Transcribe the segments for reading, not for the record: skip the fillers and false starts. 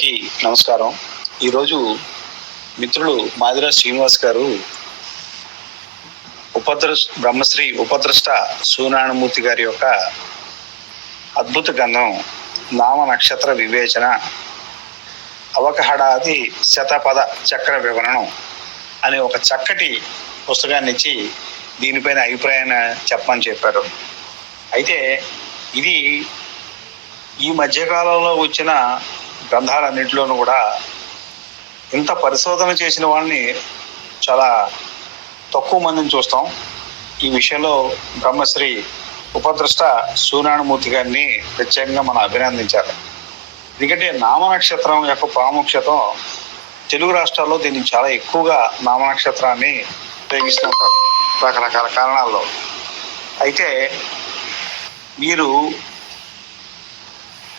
అందరికీ నమస్కారం. ఈరోజు మిత్రులు మాదిరా శ్రీనివాస్ గారు బ్రహ్మశ్రీ ఉపద్రష్ట సూర్యనారాయణమూర్తి గారి యొక్క అద్భుత గ్రంథం నామ నక్షత్ర వివేచన అవకహడాది శతపథ చక్ర వివరణం అనే ఒక చక్కటి పుస్తకాన్ని ఇచ్చి దీనిపైన అభిప్రాయాన్ని చెప్పమని చెప్పారు. అయితే ఇది ఈ మధ్యకాలంలో వచ్చిన గ్రంథాలన్నింటిలోనూ కూడా ఇంత పరిశోధన చేసిన వాళ్ళని చాలా తక్కువ మందిని చూస్తాం. ఈ విషయంలో బ్రహ్మశ్రీ ఉపద్రష్ట సూర్యనారాయణమూర్తి గారిని ప్రత్యేకంగా మనం అభినందించాలి. ఎందుకంటే నామ నక్షత్రం యొక్క ప్రాముఖ్యత తెలుగు రాష్ట్రాల్లో దీన్ని చాలా ఎక్కువగా నామ నక్షత్రాన్ని ఉపయోగిస్తూ ఉంటారు రకరకాల కారణాల్లో. అయితే మీరు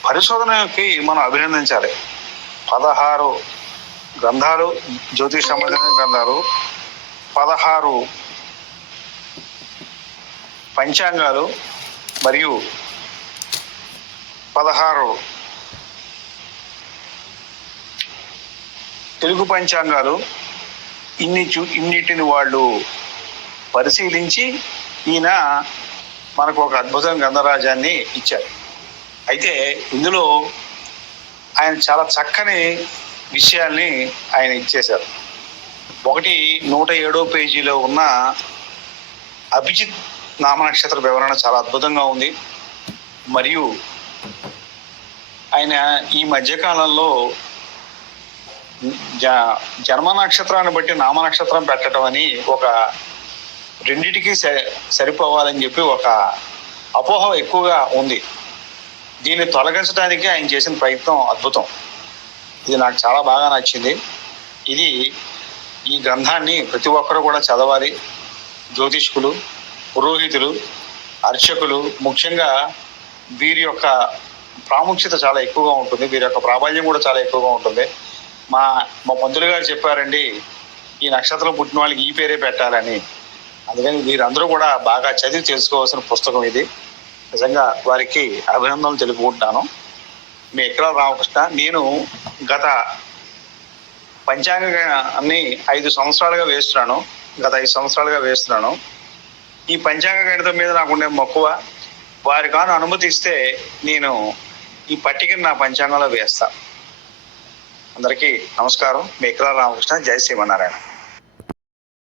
పరిశోధనకి మనం అభినందించాలి. 16 గ్రంథాలు, జ్యోతిష్ సంబంధించిన గ్రంథాలు, 16 పంచాంగాలు మరియు 16 తెలుగు పంచాంగాలు ఇన్నిటిని వాళ్ళు పరిశీలించి ఈయన మనకు ఒక అద్భుతం గ్రంథరాజాన్ని ఇచ్చారు. అయితే ఇందులో ఆయన చాలా చక్కని విషయాల్ని ఆయన ఇచ్చేశారు. ఒకటి 107వ పేజీలో ఉన్న అభిజిత్ నామ నక్షత్ర వివరణ చాలా అద్భుతంగా ఉంది. మరియు ఆయన ఈ మధ్యకాలంలో జన్మ నక్షత్రాన్ని బట్టి నామ నక్షత్రం పెట్టడం అని ఒక రెండిటికి సరిపోవాలని చెప్పి ఒక అపోహ ఎక్కువగా ఉంది. దీన్ని తొలగించడానికి ఆయన చేసిన ప్రయత్నం అద్భుతం. ఇది నాకు చాలా బాగా నచ్చింది. ఈ గ్రంథాన్ని ప్రతి ఒక్కరు కూడా చదవాలి. జ్యోతిష్కులు, పురోహితులు, అర్చకులు, ముఖ్యంగా వీరి యొక్క ప్రాముఖ్యత చాలా ఎక్కువగా ఉంటుంది. వీరి యొక్క ప్రాబల్యం కూడా చాలా ఎక్కువగా ఉంటుంది. మా పంతులు గారు చెప్పారండి, ఈ నక్షత్రం పుట్టిన వాళ్ళకి ఈ పేరే పెట్టాలని. అందుకని వీరందరూ కూడా బాగా చదివి తెలుసుకోవాల్సిన పుస్తకం ఇది. నిజంగా వారికి అభినందనలు తెలుపుకుంటున్నాను. మీ ఎక్కడ రామకృష్ణ. నేను గత పంచాంగాన్ని 5 సంవత్సరాలుగా వేస్తున్నాను. ఈ పంచాంగ గణితం మీద నాకుండే మక్కువ. వారి కాను అనుమతి ఇస్తే నేను ఈ పట్టికను నా పంచాంగంలో వేస్తాను. అందరికీ నమస్కారం. మీ ఎక్కడ రామకృష్ణ. జై శ్రీమన్నారాయణ.